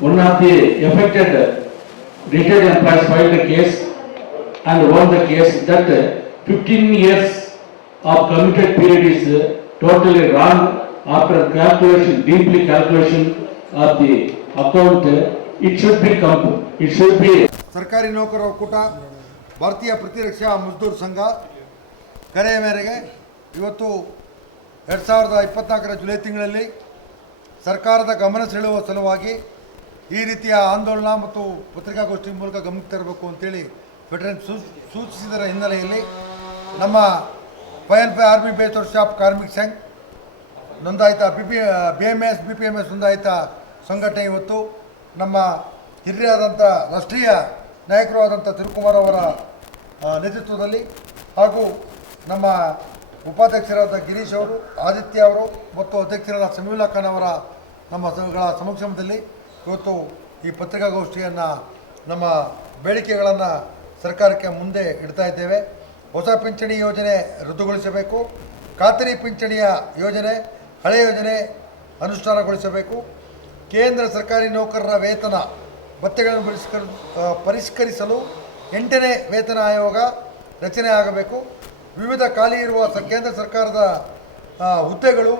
one of the affected retired employees filed a case and won the case that 15 years of commuted period is totally wrong after calculation, deeply calculation of the account. It should be ಸರ್ಕಾರಿ ನೌಕರರ ಒಕ್ಕೂಟ ಭಾರತೀಯ ಪ್ರತಿರಕ್ಷಾ ಮಜ್ದೂರ್ ಸಂಘ ಕರೆಯ ಮೇರೆಗೆ ಇವತ್ತು 2024 July ತಿಂಗಳಲ್ಲಿ ಸರ್ಕಾರದ ಗಮನ ಸೆಳೆಯುವ ಸಲುವಾಗಿ ಈ ರೀತಿಯ ಆಂದೋಲನ ಮತ್ತು ಪತ್ರಿಕಾಗೋಷ್ಠಿ ಮೂಲಕ ಗಮನಕ್ಕೆ ತರಬೇಕು ಅಂತೇಳಿ ಫೆಡರೇಷನ್ ಸೂಚಿಸಿದರ ಹಿನ್ನೆಲೆಯಲ್ಲಿ ನಮ್ಮ PNP ಆರ್ಮಿ ಬೇಸ್ ವರ್ಕ್ಶಾಪ್ ಕಾರ್ಮಿಕ ಸಂಘ ನೋಂದಾಯಿತ BPMS ನೋಂದಾಯಿತ ಸಂಘಟನೆ ಇವತ್ತು ನಮ್ಮ ಹಿರಿಯರಾದಂಥ ರಾಷ್ಟ್ರೀಯ ನಾಯಕರು ಆದಂಥ ತಿರುಕುಮಾರ್ ಅವರ ನೇತೃತ್ವದಲ್ಲಿ ಹಾಗೂ ನಮ್ಮ ಉಪಾಧ್ಯಕ್ಷರಾದ ಗಿರೀಶ್ ಅವರು, ಆದಿತ್ಯ ಅವರು ಮತ್ತು ಅಧ್ಯಕ್ಷರಾದ ಸಮೀಲಾ ಖಾನ್ ಅವರ ನಮ್ಮ ಸಮಕ್ಷಮದಲ್ಲಿ ಇವತ್ತು ಈ ಪತ್ರಿಕಾಗೋಷ್ಠಿಯನ್ನು ನಮ್ಮ ಬೇಡಿಕೆಗಳನ್ನು ಸರ್ಕಾರಕ್ಕೆ ಮುಂದೆ ಇಡ್ತಾ ಇದ್ದೇವೆ. ಹೊಸ ಪಿಂಚಣಿ ಯೋಜನೆ ರದ್ದುಗೊಳಿಸಬೇಕು, ಖಾತರಿ ಪಿಂಚಣಿಯ ಯೋಜನೆ ಹಳೆಯ ಯೋಜನೆ ಅನುಷ್ಠಾನಗೊಳಿಸಬೇಕು, ಕೇಂದ್ರ ಸರ್ಕಾರಿ ನೌಕರರ ವೇತನ ಭತ್ಯೆಗಳನ್ನು ಪರಿಷ್ಕರಿಸಲು 8ನೇ ವೇತನ ಆಯೋಗ ರಚನೆ ಆಗಬೇಕು, ವಿವಿಧ ಖಾಲಿ ಇರುವ ಕೇಂದ್ರ ಸರ್ಕಾರದ ಹುದ್ದೆಗಳು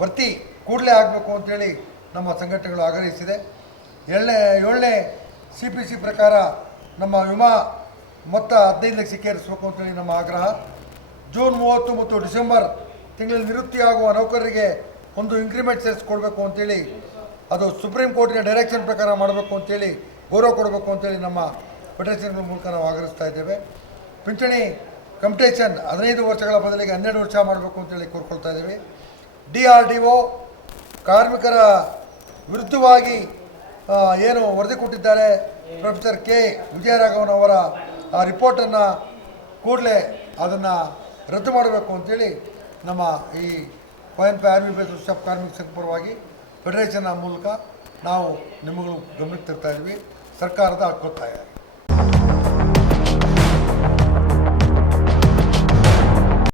ಭರ್ತಿ ಕೂಡಲೇ ಆಗಬೇಕು ಅಂತೇಳಿ ನಮ್ಮ ಸಂಘಟನೆಗಳು ಆಗ್ರಹಿಸಿದೆ. 7ನೇ CPC ಪ್ರಕಾರ ನಮ್ಮ ವಿಮಾ ಮೊತ್ತ 15 ಲಕ್ಷಕ್ಕೆ ಏರಿಸಬೇಕು ಅಂತೇಳಿ ನಮ್ಮ ಆಗ್ರಹ. ಜೂನ್ 30 ಮತ್ತು ಡಿಸೆಂಬರ್ ತಿಂಗಳಲ್ಲಿ ನಿವೃತ್ತಿಯಾಗುವ ನೌಕರರಿಗೆ ಒಂದು ಇಂಕ್ರಿಮೆಂಟ್ ಸೇರಿಸ್ಕೊಳ್ಬೇಕು ಅಂತೇಳಿ, ಅದು ಸುಪ್ರೀಂ ಕೋರ್ಟಿನ ಡೈರೆಕ್ಷನ್ ಪ್ರಕಾರ ಮಾಡಬೇಕು ಅಂತೇಳಿ, ಗೌರವ ಕೊಡಬೇಕು ಅಂತೇಳಿ ನಮ್ಮ ಫೆಡರೇಷನ್ಗಳ ಮೂಲಕ ನಾವು ಆಗ್ರಹಿಸ್ತಾ ಇದ್ದೇವೆ. ಪಿಂಚಣಿ ಕಂಪಿಟೇಷನ್ 15 ವರ್ಷಗಳ ಬದಲಿಗೆ 12 ವರ್ಷ ಮಾಡಬೇಕು ಅಂತೇಳಿ ಕೋರ್ಕೊಳ್ತಾ ಇದ್ದೇವೆ. DRDO ಕಾರ್ಮಿಕರ ವಿರುದ್ಧವಾಗಿ ಏನು ವರದಿ ಕೊಟ್ಟಿದ್ದಾರೆ ಪ್ರೊಫೆಸರ್ K. ವಿಜಯರಾಘವನ್ ಅವರ ಆ ರಿಪೋರ್ಟನ್ನು ಕೂಡಲೇ ಅದನ್ನು ರದ್ದು ಮಾಡಬೇಕು ಅಂತೇಳಿ ನಮ್ಮ ಈ PNP ಆರ್ಮಿ ಬೇಸ್ ವರ್ಕ್ಶಾಪ್ ಕಾರ್ಮಿಕ ಸಂಘ ಪರವಾಗಿ ಫೆಡರೇಷನ್ನ ಮೂಲಕ ನಾವು ನಿಮಗಳು ಗಮನಕ್ಕೆ ತರ್ತಾ ಇದ್ವಿ. ಸರ್ಕಾರದ ಒತ್ತಾಯ